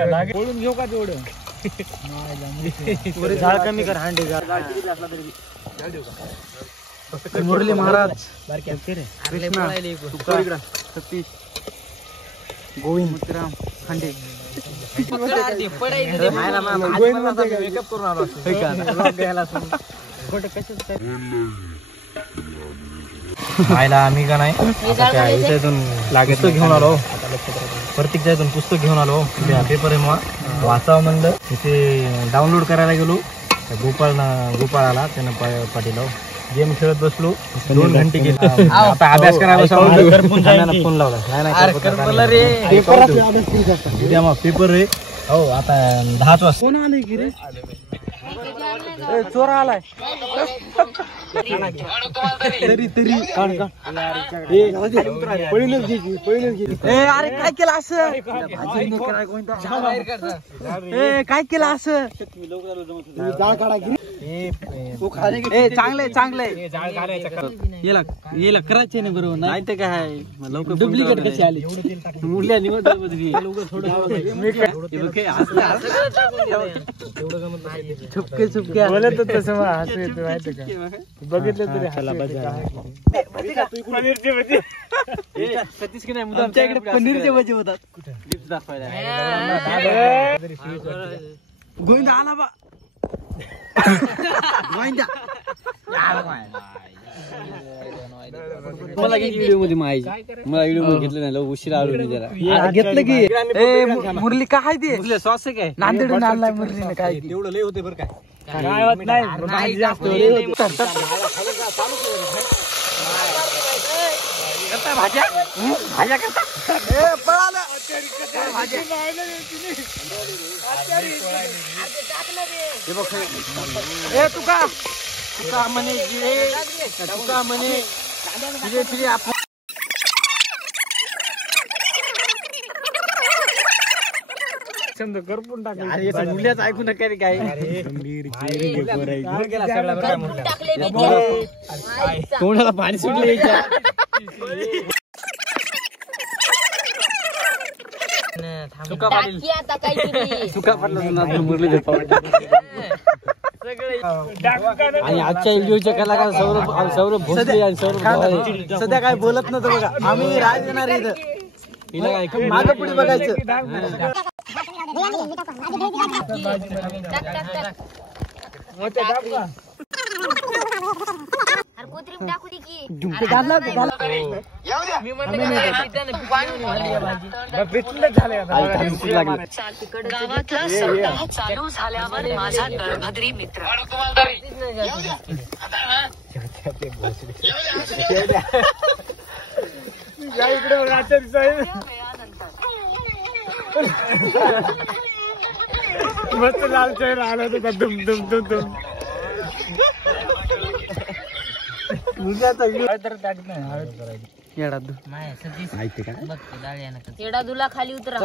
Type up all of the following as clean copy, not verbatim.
काय ओळून घेऊ का तेवढं झाड कमी कर हांडे मुरली महाराज सतीश गोविंद मुक्तराम हांडे मेकअप करून आलो खायला आम्ही का नाही पुस्तक घेऊन आलो प्रत्येक पुस्तक घेऊन आलो पेपर आहे मग वाचावं म्हणलं ते डाउनलोड करायला गेलो गोपाळाला त्यानं पाठीला गेम खेळत बसलो 2 घंटे गेले आता अभ्यास करायला फोन लावला पेपर रे हो आता 10 वाजता कोण आले की रे चोर आलाय तरी अरे काय केलं असं काय केलं असं चांगलंय याला करायचे ना बरोबर नाही तर काय लवकर डुप्लिकेट कशी आली मुरल्या निवड छुपके बोलत तसं हसू येतं माहिती का बघितलं तरी सतीश की नाही आमच्या इकडे पनीरचे भजी होतात गोविंदा आला बा गोविंदा मला व्हिडिओ मध्ये माहिती मला व्हिडिओ मध्ये घेतलं नाही उशीर आलो मी जरा घेतलं की मुरली काय ते सॉस काय नांदेडून आणलाय मुरलीने काय तेवढं लय होते बरं काय होत नाही भाज्या भाज्या करता तुका म्हणे आपण करपून टाकले ऐकू नका रे काय तोंडाला पाणी सुटले सुका पाडला मुरली आणि आजच्या व्हिडिओच्या कलाकार सौरभ भोसले आणि सौरभ सध्या काय बोलत नव्हतं बघा आम्ही राज येणार इथं मागं पुढे बघायचं गावातला सप्ताह चालू झाल्यावर माझा तळभद्री मित्र मस्त लाल चेहरा आला होता दुम दुम दुम दुम दुला खाली उतरा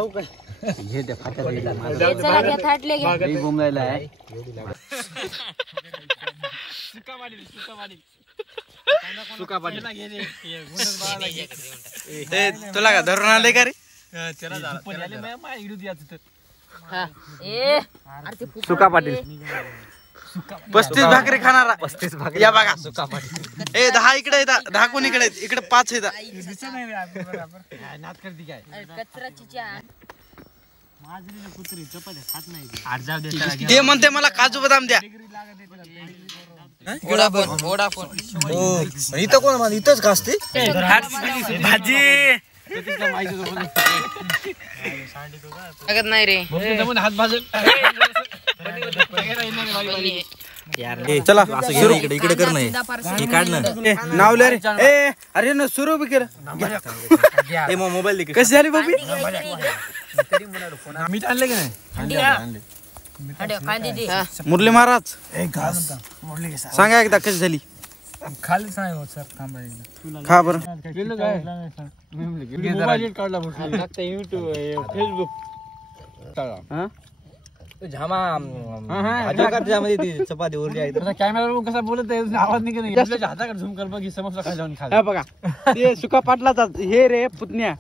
तुला का धरून आले का रे सुका पाटील 35 भाकरी खाणारा 35 भाकरी या बघा सुका पाटील 10 इकडे 10 कोण इकडे इकडे 5 आहेत ते म्हणते मला काजू बदाम द्या इथं कोण इथंच घासते भाजी नाही रे हात भाजून चला इकडे इकडे कर नाही काढ ना नावल्या रे अरे ना सुरू बी केलं मोबाईल कशी झाली बाबी मीठ आणले की नाही मुरली महाराज सांगा एकदा कशी झाली खालीच नाही होत सर थांबा खा बरं मोबाईल काढला युट्यूब फेसबुक झामा भाज्या काढ त्यामध्ये ती चपाती उरली आहे कॅमेरा कसा बोलत आहे आवाज नाही हाताकडे झूम कर बघ समोसा खा जाऊन खा बघा ते सुका पाटलाचा हे रे पुतण्या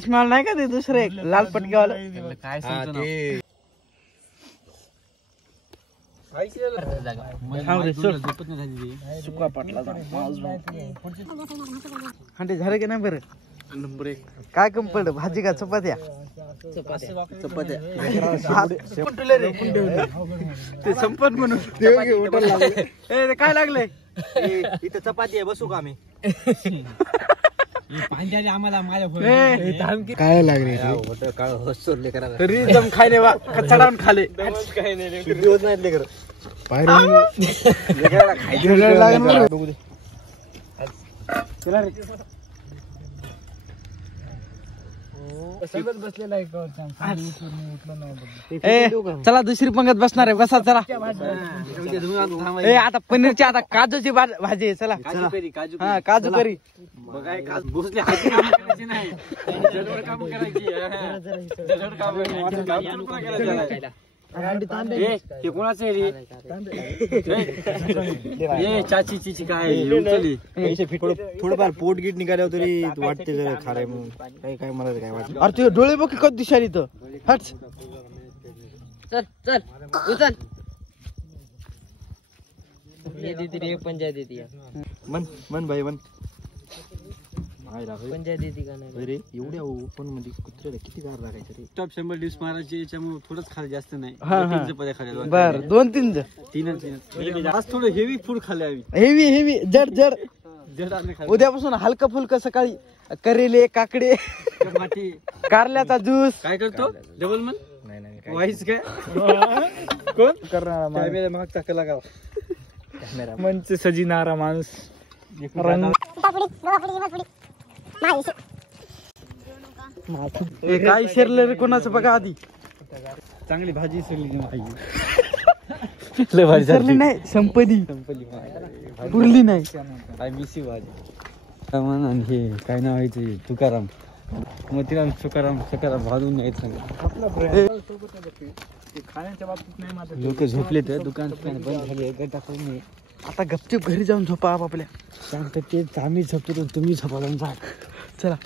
स्माल नाही का ते दुसरे लाल पटकेवाला काय सुका पाटलाचा हांडे झाले की नाही बरं नंबर 1 काय कमी पडलं भाजी का चपात्या चपात्या ते संपत म्हणून काय लागलंय इथं चपाती आहे बसू का आम्ही आम्हाला काय लागले तरी एकदम खायले वा खचडावून खाले दिवस नाहीत लेकर चला दुसरी पंगत बसणार आहे बसा चला आता पनीरची आता काजूची भाजी आहे चला हा काजू करी कोणाचं चाची चिची काय थोडंफार पोट गीट निघाल्यावर तरी वाटते जरा खारे म्हणून काय मला काय वाटत अरे तुझे डोळे बघ कधी दिशाली तर हट चल चल उचल पंचायत येते मन भाई मन पंचायत येते का नाही अरे एवढ्या ओपन मध्ये कुत्र्याला किती गार लागायचं रे टॉप 100 डिश मारायची याच्यामुळे थोडंच खाल्लं जास्त नाही बर 2-3 आज थोडं हेवी फूड खाल्ले आम्ही हेवी जड उद्यापासून हलकं फुलकं सकाळी करेले काकडे कारल्याचा ज्यूस काय करतो डबल मन नाही वाईस काय कोण करणार मागचा कलाकार मंच सजिनारा माणूस रंग काय शिरलं रे कोणाचं बघा आधी चांगली भाजी शिरली भाजी नाही संपली पुरली नाही काय मिसी भाजी आणि हे काय नाव आहे ते तुकाराम मोतीराम तुकाराम भाजून नाही खाण्याच्या बाबतीत नाही लोक झोपले तर दुकान बंद झाले टाकून आता गपचूप घरी जाऊन झोपा आपल्या सांगतो ते आम्ही झोपतो तुम्ही झोपा जाऊन जा चला